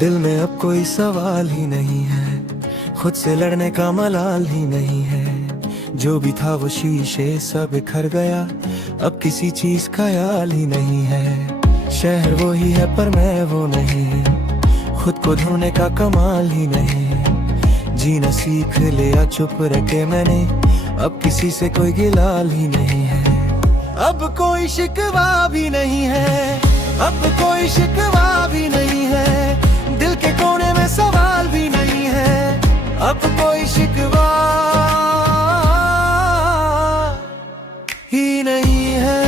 दिल में अब कोई सवाल ही नहीं है, खुद से लड़ने का मलाल ही नहीं है। जो भी था वो शीशे सब बिखर गया, अब किसी चीज का याल ही नहीं है। शहर वो ही है पर मैं वो नहीं, खुद को ढूंढने का कमाल ही नहीं। जीना सीख लिया चुप रखे मैंने, अब किसी से कोई गिलाल ही नहीं है। अब कोई शिकवा भी नहीं है, अब कोई शिकवा भी नहीं है। दिल के कोने में सवाल भी नहीं है, अब कोई शिकवा ही नहीं है।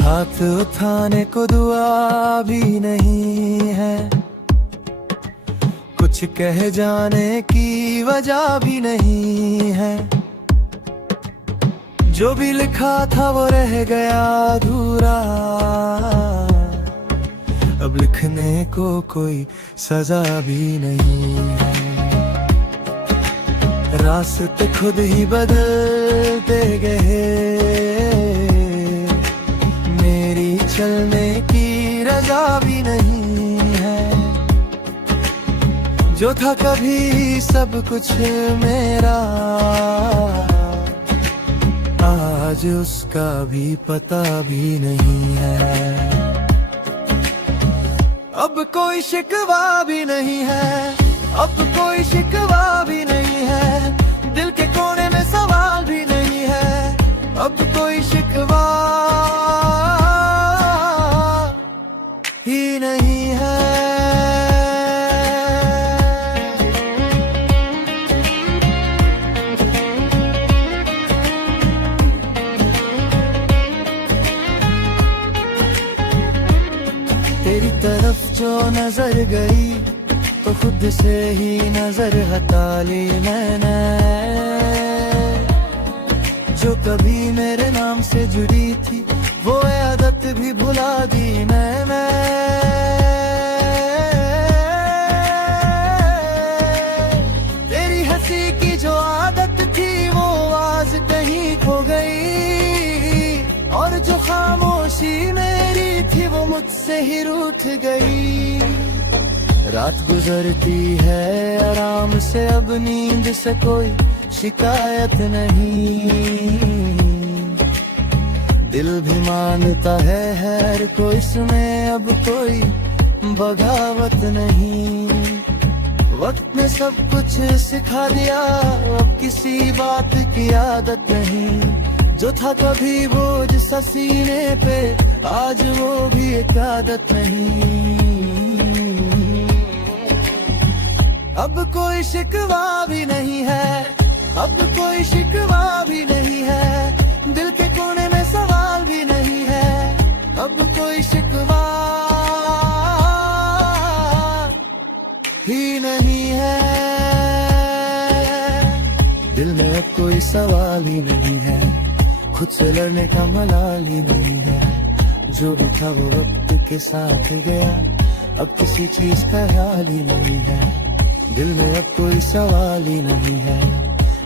हाथ उठाने को दुआ भी नहीं है, कुछ कह जाने की वजह भी नहीं है। जो भी लिखा था वो रह गया अधूरा, अब लिखने को कोई सजा भी नहीं है। रास्ते खुद ही बदलते गए, मेरी चलने की रजा भी नहीं है। जो था कभी सब कुछ मेरा, आज उसका भी पता भी नहीं है। अब कोई शिकवा भी नहीं है, अब कोई शिकवा भी नहीं है। दिल के कोने में सवाल भी नहीं है, अब कोई शिकवा ही नहीं है। तेरी तरफ जो नजर गई तो खुद से ही नजर हटा ली मैंने। जो कभी मेरे नाम से जुड़ी थी वो आदत भी भुला दी मैंने। तेरी हंसी की जो आदत थी वो आवाज कहीं खो गई, और जो खामोशी मेरी थी वो मुझसे ही रूठ गई। रात गुजरती है आराम से, अब नींद से कोई शिकायत नहीं। दिल भी मानता है हर कोई इसमें अब कोई बगावत नहीं। वक्त ने सब कुछ सिखा दिया, अब किसी बात की आदत नहीं। जो था कभी बोझ सा सीने पे, आज वो भी एक आदत नहीं। अब कोई शिकवा भी नहीं है, अब कोई शिकवा भी नहीं है। दिल के कोने में सवाल भी नहीं है, अब कोई शिकवा ही नहीं है। दिल में अब कोई सवाल ही नहीं है, खुद से लड़ने का मलाल ही नहीं है। जो भी था वो वक्त के साथ गया, अब किसी चीज का ख्याल ही नहीं है। दिल में अब कोई सवाल ही नहीं है,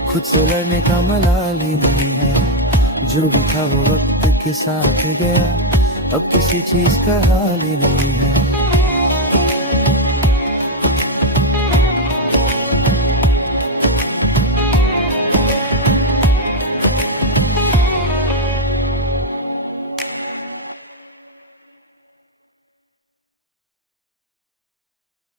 खुद से लड़ने का मलाल ही नहीं है। जो भी था वो वक्त के साथ गया, अब किसी चीज का हाल ही नहीं है।